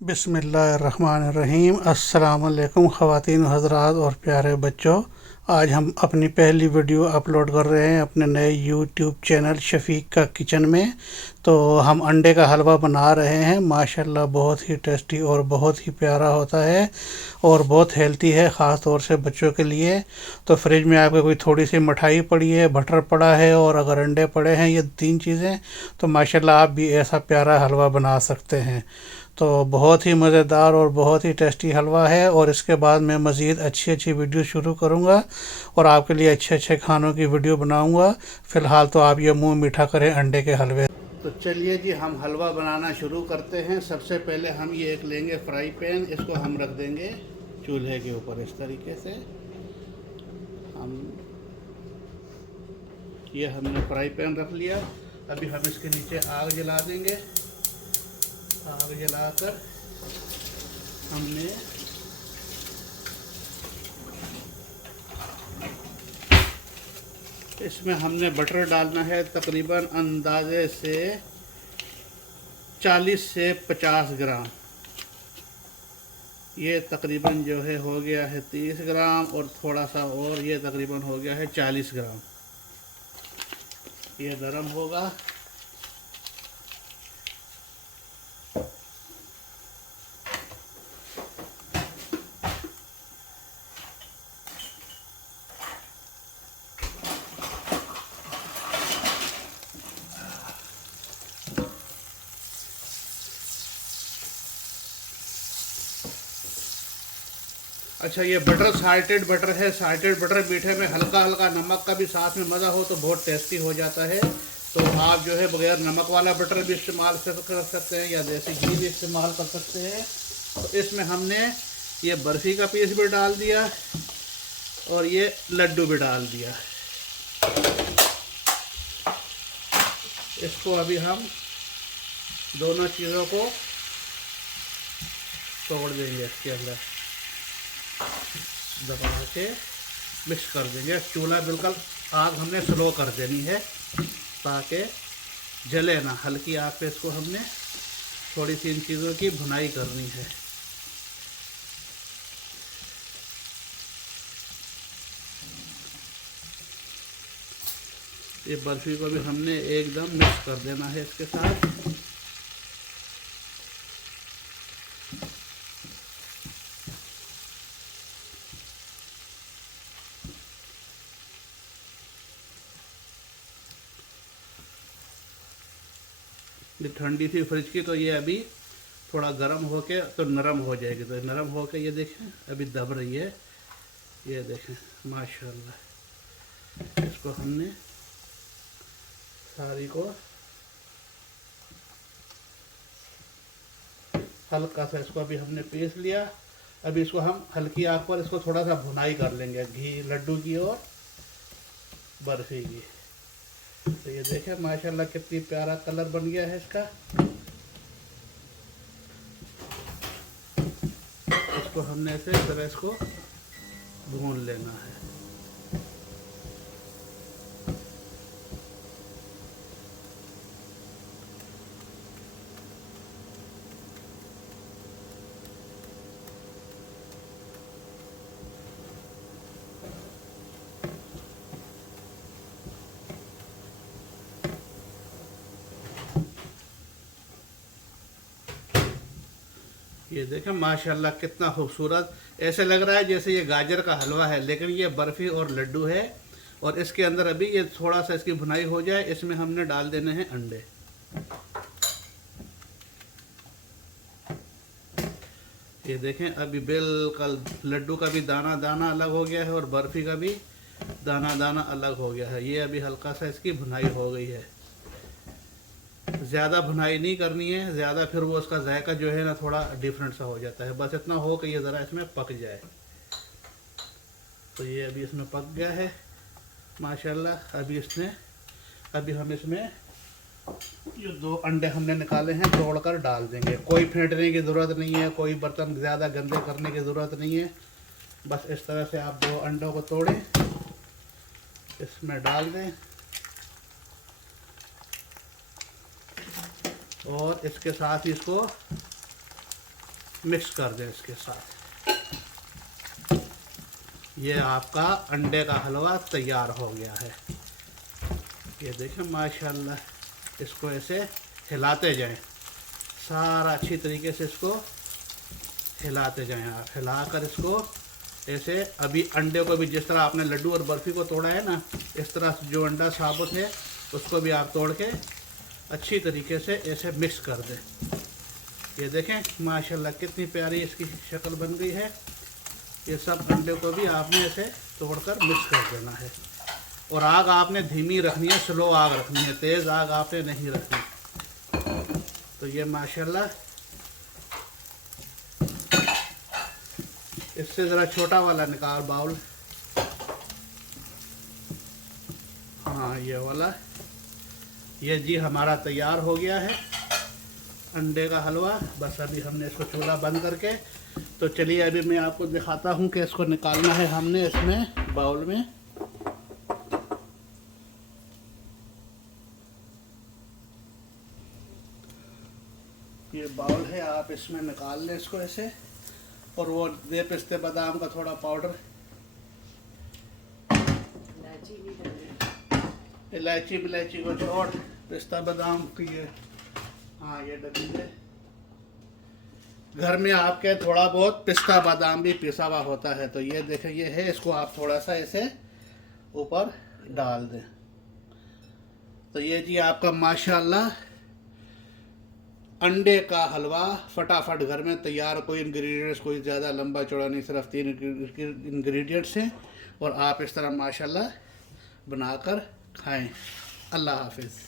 बिस्मिल्लाहिर्रहमानिर्रहीम। अस्सलाम वालेकुम ख़वातीन हज़रात और प्यारे बच्चों। आज हम अपनी पहली वीडियो अपलोड कर रहे हैं अपने नए यूट्यूब चैनल शफ़ीक का किचन में। तो हम अंडे का हलवा बना रहे हैं। माशाल्लाह बहुत ही टेस्टी और बहुत ही प्यारा होता है और बहुत हेल्दी है, ख़ास तौर से बच्चों के लिए। तो फ्रिज में आपके कोई थोड़ी सी मिठाई पड़ी है, बटर पड़ा है और अगर अंडे पड़े हैं, ये तीन चीज़ें, तो माशाल्लाह आप भी ऐसा प्यारा हलवा बना सकते हैं। तो बहुत ही मज़ेदार और बहुत ही टेस्टी हलवा है। और इसके बाद मैं मज़ीद अच्छी अच्छी वीडियो शुरू करूँगा और आपके लिए अच्छे अच्छे खानों की वीडियो बनाऊँगा। फ़िलहाल तो आप ये मुंह मीठा करें अंडे के हलवे। तो चलिए जी, हम हलवा बनाना शुरू करते हैं। सबसे पहले हम ये एक लेंगे फ्राई पैन, इसको हम रख देंगे चूल्हे के ऊपर इस तरीके से। हम ये हमने फ्राई पैन रख लिया। अभी हम इसके नीचे आग जला देंगे। आग जलाकर हमने इसमें बटर डालना है, तकरीबन अंदाजे से 40 से 50 ग्राम। ये तकरीबन जो है हो गया है 30 ग्राम और थोड़ा सा और, ये तकरीबन हो गया है 40 ग्राम। ये गरम होगा। अच्छा, ये बटर साल्टेड बटर है। साल्टेड बटर मीठे में हल्का हल्का नमक का भी साथ में मज़ा हो तो बहुत टेस्टी हो जाता है। तो आप जो है बगैर नमक वाला बटर भी इस्तेमाल कर सकते हैं या देसी घी भी इस्तेमाल कर सकते हैं। तो इसमें हमने ये बर्फ़ी का पीस भी डाल दिया और ये लड्डू भी डाल दिया। इसको अभी हम दोनों चीज़ों को तोड़ देंगे, इसके अंदर दबा के मिक्स कर देंगे। चूल्हा बिल्कुल आग हमने स्लो कर देनी है ताकि जले ना। हल्की आग पे इसको हमने थोड़ी सी इन चीज़ों की भुनाई करनी है। ये बर्फ़ी को भी हमने एकदम मिक्स कर देना है इसके साथ। ये ठंडी थी फ्रिज की, तो ये अभी थोड़ा गर्म होके तो नरम हो जाएगी। तो नरम होके ये देखें अभी दब रही है। ये देखें माशाल्लाह। इसको हमने सारी को हल्का सा इसको अभी हमने पीस लिया। अभी इसको हम हल्की आग पर इसको थोड़ा सा भुनाई कर लेंगे, घी लड्डू की और बर्फ़ी की। तो ये देखें माशाल्लाह कितनी प्यारा कलर बन गया है इसका। इसको हमने ऐसे इस तरह इसको भून लेना है। ये देखें माशाल्लाह कितना खूबसूरत, ऐसे लग रहा है जैसे ये गाजर का हलवा है, लेकिन ये बर्फ़ी और लड्डू है। और इसके अंदर अभी ये थोड़ा सा इसकी भुनाई हो जाए, इसमें हमने डाल देने हैं अंडे। ये देखें अभी बिल्कुल लड्डू का भी दाना दाना अलग हो गया है और बर्फ़ी का भी दाना दाना अलग हो गया है। ये अभी हल्का सा इसकी भुनाई हो गई है। ज़्यादा भुनाई नहीं करनी है, ज़्यादा फिर वो उसका जायका जो है ना थोड़ा डिफरेंट सा हो जाता है। बस इतना हो कि ये ज़रा इसमें पक जाए। तो ये अभी इसमें पक गया है माशाल्लाह। अभी हम इसमें जो 2 अंडे हमने निकाले हैं तोड़कर डाल देंगे। कोई फेंटने की ज़रूरत नहीं है, कोई बर्तन ज़्यादा गंदे करने की ज़रूरत नहीं है। बस इस तरह से आप 2 अंडों को तोड़ें, इसमें डाल दें और इसके साथ ही इसको मिक्स कर दें इसके साथ। ये आपका अंडे का हलवा तैयार हो गया है। ये देखें माशाल्लाह, इसको ऐसे हिलाते जाएं, सारा अच्छी तरीके से इसको हिलाते जाएं आप, हिलाकर इसको ऐसे। अभी अंडे को भी जिस तरह आपने लड्डू और बर्फ़ी को तोड़ा है ना, इस तरह जो अंडा साबुत है उसको भी आप तोड़ के अच्छी तरीके से ऐसे मिक्स कर दें। ये देखें माशाल्लाह कितनी प्यारी इसकी शक्ल बन गई है। ये सब अंडे को भी आपने ऐसे तोड़कर मिक्स कर देना है। और आग आपने धीमी रखनी है, स्लो आग रखनी है, तेज़ आग आपने नहीं रखनी। तो ये माशाल्लाह, इससे ज़रा छोटा वाला निकाल बाउल। हाँ ये वाला। ये जी हमारा तैयार हो गया है अंडे का हलवा। बस अभी हमने इसको चूल्हा बंद करके, तो चलिए अभी मैं आपको दिखाता हूँ कि इसको निकालना है हमने इसमें बाउल में। ये बाउल है, आप इसमें निकाल लें इसको ऐसे। और वो दे पिस्ते बादाम का थोड़ा पाउडर, इलायची को छोड़, पिस्ता बादाम की ये, हाँ ये डली है। घर में आपके थोड़ा बहुत पिस्ता बादाम भी पिसा हुआ होता है, तो ये देखें ये है, इसको आप थोड़ा सा ऐसे ऊपर डाल दें। तो ये जी आपका माशाल्लाह अंडे का हलवा फटाफट घर में तैयार। कोई इंग्रेडिएंट्स कोई ज़्यादा लंबा चौड़ा नहीं, सिर्फ 3 इंग्रेडिएंट्स हैं, और आप इस तरह माशाल्लाह बनाकर खाएं। अल्लाह हाफिज़।